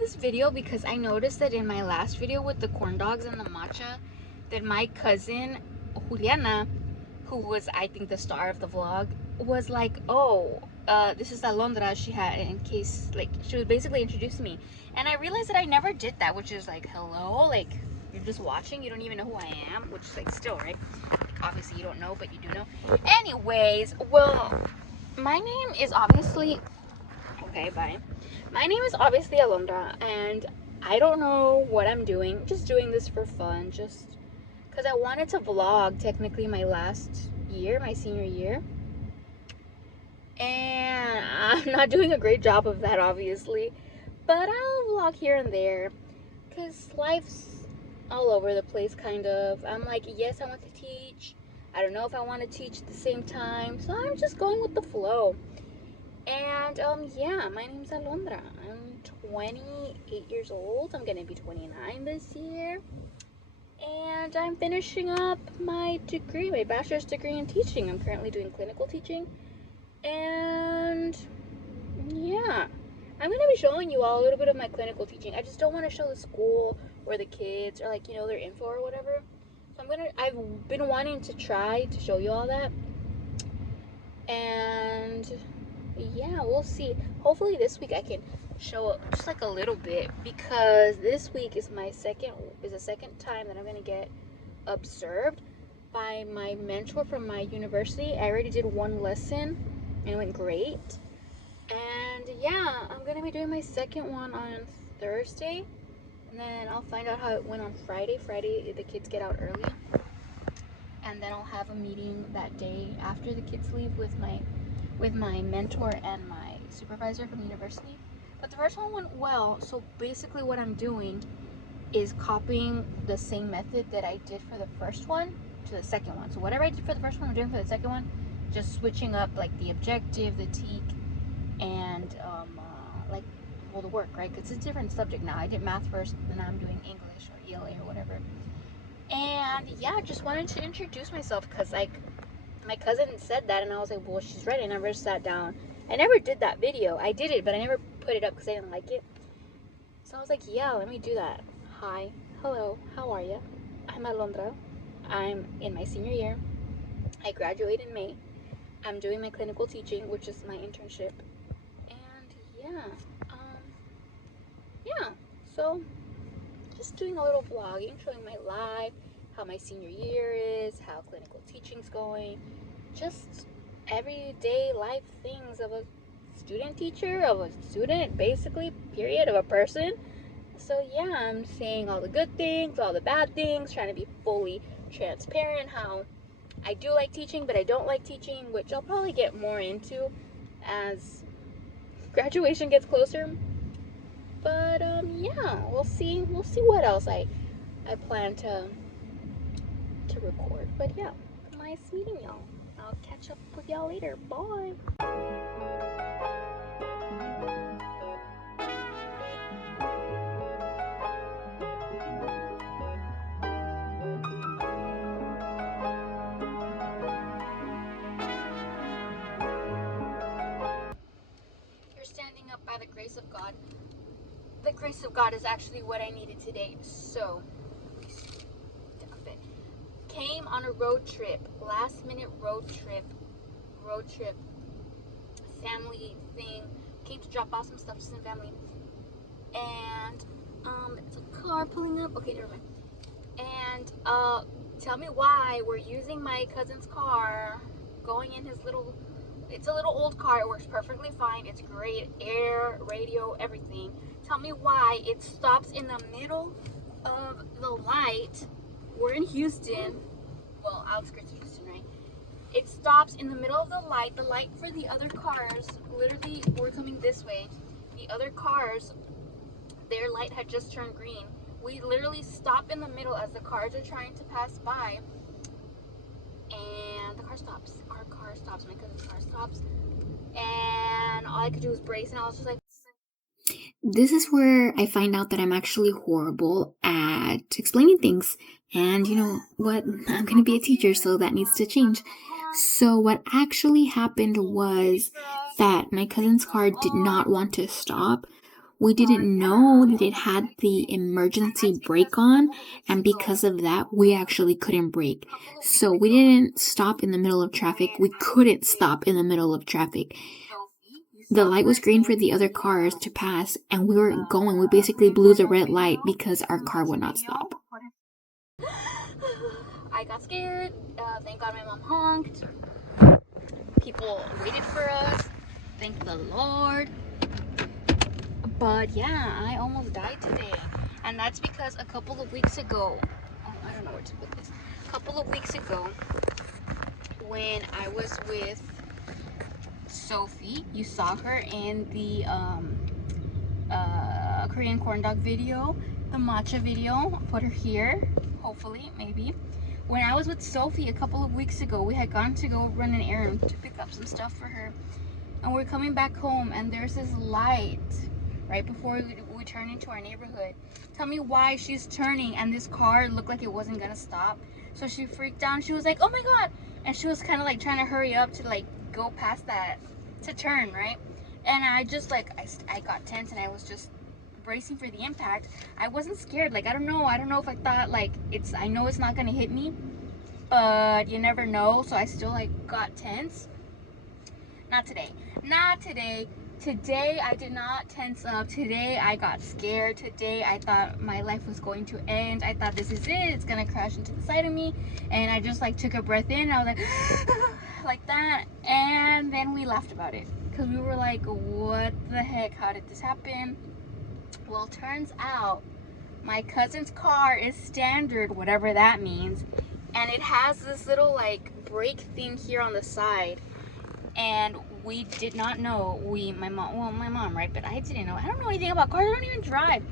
this video because I noticed that in my last video with the corn dogs and the matcha, that my cousin Juliana, who was I think the star of the vlog, was like, oh, this is Alondra. She had, in case, like, she was basically introducing me, and I realized that I never did that, which is like, hello, like, you're just watching, you don't even know who I am, which is like, still, right? Like, obviously you don't know, but you do know. Anyways, well, my name is obviously, okay, bye. My name is obviously Alondra, and I don't know what I'm doing. Just doing this for fun, just because I wanted to vlog technically my last year, my senior year. And I'm not doing a great job of that, obviously. But I'll vlog here and there, because life's all over the place, kind of. I'm like, yes, I want to teach. I don't know if I want to teach at the same time. So I'm just going with the flow. And yeah, my name's Alondra. I'm 28 years old. I'm gonna be 29 this year. And I'm finishing up my degree, my bachelor's degree in teaching. I'm currently doing clinical teaching. And yeah, I'm gonna be showing you all a little bit of my clinical teaching. I just don't want to show the school or the kids or, like, you know, their info or whatever. So I've been wanting to try to show you all that. And yeah, we'll see. Hopefully this week I can show just like a little bit, because this week is the second time that I'm gonna get observed by my mentor from my university. I already did one lesson and it went great. And yeah, I'm gonna be doing my second one on Thursday, and then I'll find out how it went on Friday. Friday the kids get out early, and then I'll have a meeting that day after the kids leave with my mentor and my supervisor from the university. But the first one went well, so basically what I'm doing is copying the same method that I did for the first one to the second one. So whatever I did for the first one, I'm doing for the second one, just switching up like the objective, the TEAC, and like, well, the work, right? Because it's a different subject now. I did math first, then now I'm doing English or ELA or whatever. And yeah, just wanted to introduce myself because, like, my cousin said that, and I was like, well, she's right. I never sat down. I never did that video. I did it, but I never put it up because I didn't like it. So I was like, yeah, let me do that. Hi, hello, how are you? I'm Alondra. I'm in my senior year. I graduate in May. I'm doing my clinical teaching, which is my internship. And yeah, so just doing a little vlogging, showing my life, how my senior year is, how clinical teaching's going, just everyday life things of a student teacher, of a student, basically, period, of a person. So yeah, I'm saying all the good things, all the bad things, trying to be fully transparent, how I do like teaching, but I don't like teaching, which I'll probably get more into as graduation gets closer. But yeah, we'll see what else I plan to record. But yeah, nice meeting y'all. I'll catch up with y'all later. Bye. You're standing up by the grace of God. The grace of God is actually what I needed today. So, came on a road trip, last minute road trip, family thing. Came to drop off some stuff to some family, and it's a car pulling up. Okay, never mind. And tell me why we're using my cousin's car, going in his little. It's a little old car. It works perfectly fine. It's great, air, radio, everything. Tell me why it stops in the middle of the light. We're in Houston. Well, outskirts of Houston, right? It stops in the middle of the light for the other cars. Literally, we're coming this way. The other cars, their light had just turned green. We literally stop in the middle as the cars are trying to pass by. And the car stops. Our car stops. My cousin's car stops. And all I could do was brace, and I was just like... This is where I find out that I'm actually horrible at explaining things. And you know what? I'm going to be a teacher, so that needs to change. So what actually happened was that my cousin's car did not want to stop. we didn't know that it had the emergency brake on, and because of that, we actually couldn't brake. So we didn't stop in the middle of traffic. We couldn't stop in the middle of traffic. The light was green for the other cars to pass, and we were going. We basically blew the red light because our car would not stop. I got scared. Thank God my mom honked. People waited for us. Thank the Lord. But yeah, I almost died today. And that's because a couple of weeks ago, I don't know where to put this. A couple of weeks ago, when I was with Sophie, you saw her in the Korean corn dog video, the matcha video. I'll put her here, hopefully, maybe. When I was with Sophie a couple of weeks ago, we had gone to go run an errand to pick up some stuff for her. And we're coming back home, and there's this light right before we turn into our neighborhood. Tell me why she's turning, and this car looked like it wasn't gonna stop. So she freaked out. She was like, oh my God. And she was kind of like trying to hurry up to like go past that, to turn, right? And I just like, I got tense, and I was just bracing for the impact. I wasn't scared. Like, I don't know if I thought like I know it's not gonna hit me, but you never know. So I still like got tense. Not today. Today I did not tense up. Today I got scared. Today I thought my life was going to end. I thought this is it. It's gonna crash into the side of me. And I just like took a breath in. I was like, like that. And then we laughed about it. Because we were like, what the heck? How did this happen? Well, turns out my cousin's car is standard, whatever that means. And it has this little like brake thing here on the side. And we did not know, my mom, right? But I didn't know. I don't know anything about cars. I don't even drive.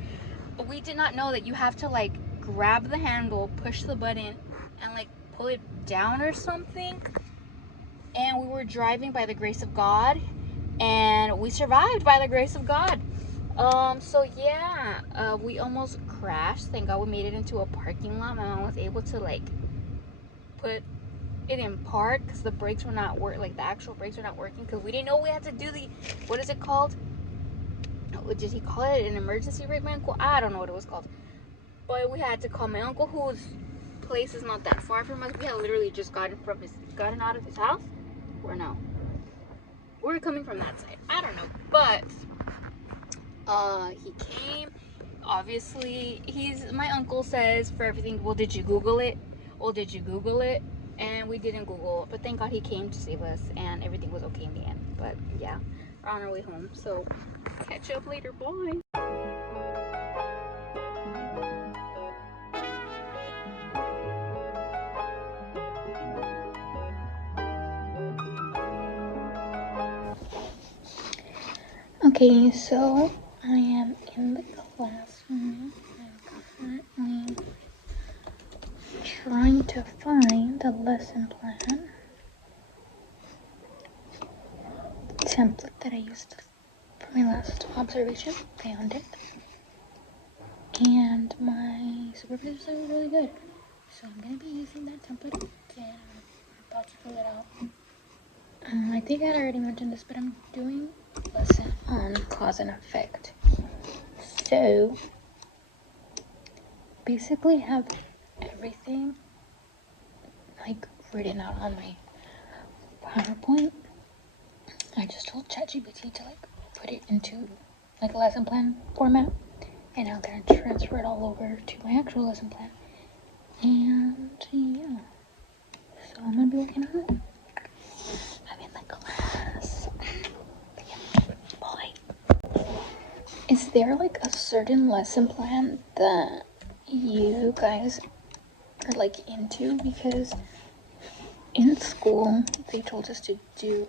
But we did not know that you have to like grab the handle, push the button, and like pull it down or something. And we were driving by the grace of God, and we survived by the grace of God. So yeah, we almost crashed. Thank God we made it into a parking lot. My mom was able to like put it in park because the brakes were not like the actual brakes were not working, because we didn't know we had to do the, what is it called? Did he call it an emergency brake, my uncle? I don't know what it was called, but we had to call my uncle, whose place is not that far from us. We had literally just gotten out of his house, or no, we were coming from that side, I don't know, but he came. Obviously, my uncle says for everything, well, did you Google it? And we didn't Google it, but thank God he came to save us, and everything was okay in the end. But yeah, we're on our way home, so catch up later. Bye. Okay, so I am in the classroom. I'm currently trying to find the lesson plan template that I used for my last observation. Found it. And my supervisor said it was really good. So I'm going to be using that template again. I'm about to fill it out. I think I already mentioned this, but I'm doing a lesson on cause and effect. So basically have everything like written out on my PowerPoint. I just told ChatGPT to like put it into like a lesson plan format, and I'm gonna transfer it all over to my actual lesson plan. And yeah, so I'm gonna be working on it. I'm in the class. Boy, is there like a certain lesson plan that you guys are like into? Because in school they told us to do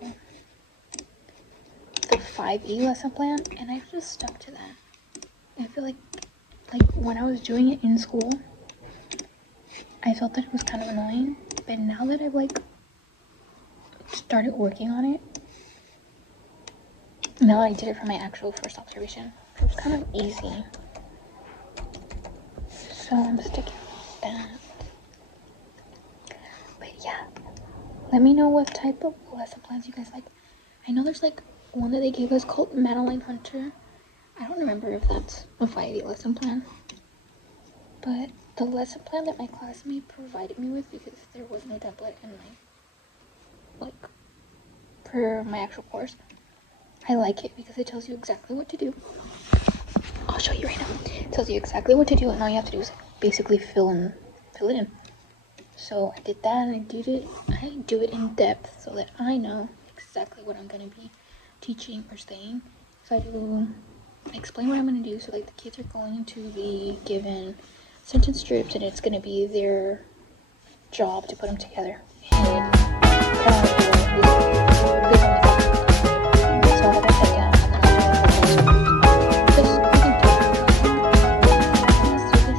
the 5E lesson plan, and I just stuck to that. I feel like when I was doing it in school, I felt that it was kind of annoying, but now that I've like started working on it, now that I did it for my actual first observation, it was kind of easy. So I'm sticking with that. But yeah, let me know what type of lesson plans you guys like. I know there's like one that they gave us called Madeline Hunter. I don't remember if that's a 5 lesson plan, but the lesson plan that my classmate provided me with, because there was no template in my, like, for my actual course, I like it because it tells you exactly what to do. I'll show you right now. It tells you exactly what to do, and all you have to do is basically fill it in. So I did that, and I do it in depth so that I know exactly what I'm gonna be teaching or saying. So I explain what I'm gonna do. So like the kids are going to be given sentence strips, and it's gonna be their job to put them together and put on the board, basically based on the topic. So I'll have that down, and then I'll do it for the just you can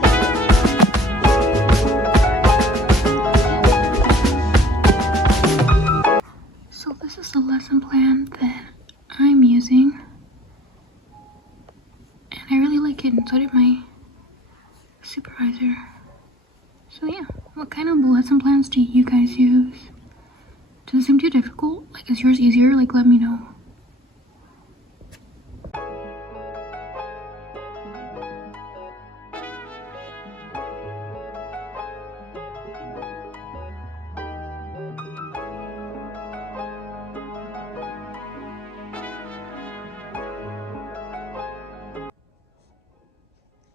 do it. So this is the lesson plan that I'm using, and I really like it, and so did my supervisor. So yeah, what kind of lesson plans do you guys use? Does it seem too difficult? Like, is yours easier? Like, let me know.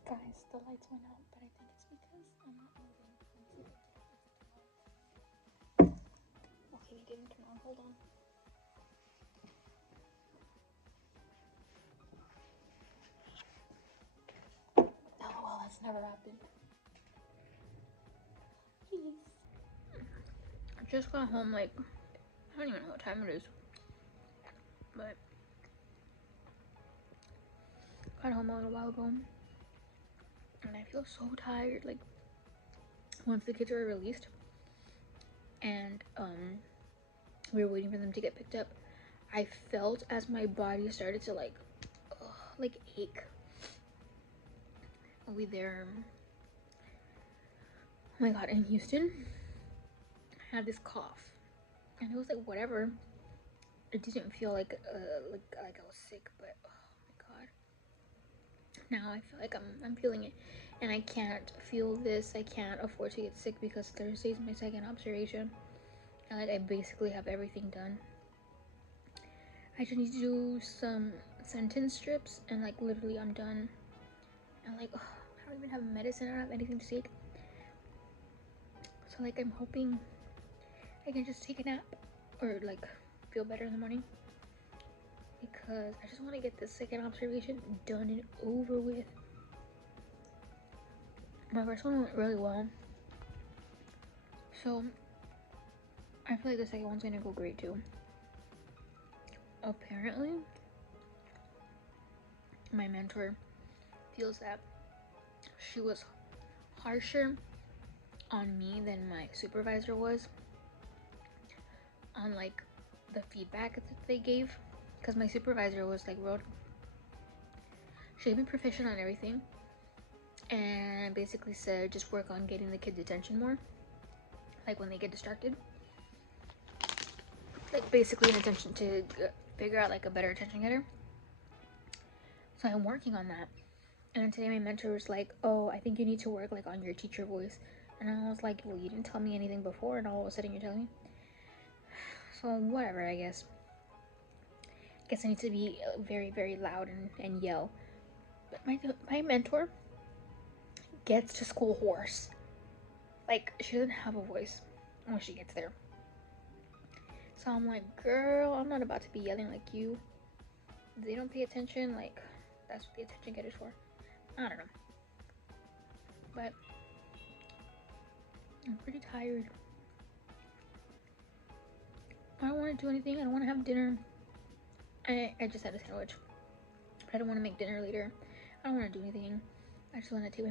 Guys, the lights went out, but I think it's because I'm not moving. Let me see if I can turn it off. Okay, they didn't turn on. Hold on. Oh, well, that's never happened. Please. I just got home, like, I don't even know what time it is. But got home a little while ago. And I feel so tired, like, once the kids were released. And, we were waiting for them to get picked up. I felt as my body started to, like ache. We there, oh my god, in Houston, I had this cough. And it was like, whatever. It didn't feel like I was sick, but oh my god. Now I feel like I'm feeling it, and I can't feel this. I can't afford to get sick because Thursday's my second observation, and like I basically have everything done. I just need to do some sentence strips, and like literally I'm done. And like, I don't even have medicine. I don't have anything to take. So like I'm hoping I can just take a nap or like feel better in the morning, because I just want to get this second observation done and over with. My first one went really well, so I feel like the second one's gonna go great too. Apparently, my mentor feels that she was harsher on me than my supervisor was on like the feedback that they gave, because my supervisor was like, she gave me proficient on everything and basically said just work on getting the kids' attention more, like when they get distracted, like basically an attention to figure out like a better attention getter. So I'm working on that. And then today my mentor was like, oh, I think you need to work like on your teacher voice. And I was like, well, you didn't tell me anything before, and all of a sudden you're telling me. So whatever, I guess I need to be very, very loud and yell. But my mentor gets to school hoarse. Like, she doesn't have a voice when she gets there. So I'm like, girl, I'm not about to be yelling like you. If they don't pay attention, like, that's what the attention getter's for. I don't know. But I'm pretty tired. I don't want to do anything. I don't want to have dinner. I just had a sandwich. I don't want to make dinner later. I don't want to do anything. I just want to take my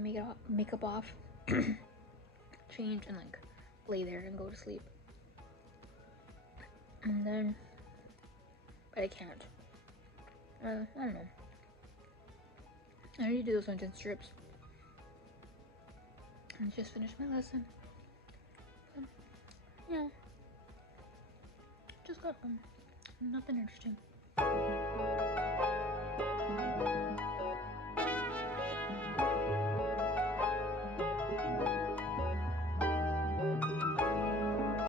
makeup off, change, and like lay there and go to sleep. And then, but I can't. I don't know. I need to do those sentence strips and just finish my lesson. But, yeah. Just got home. Nothing interesting.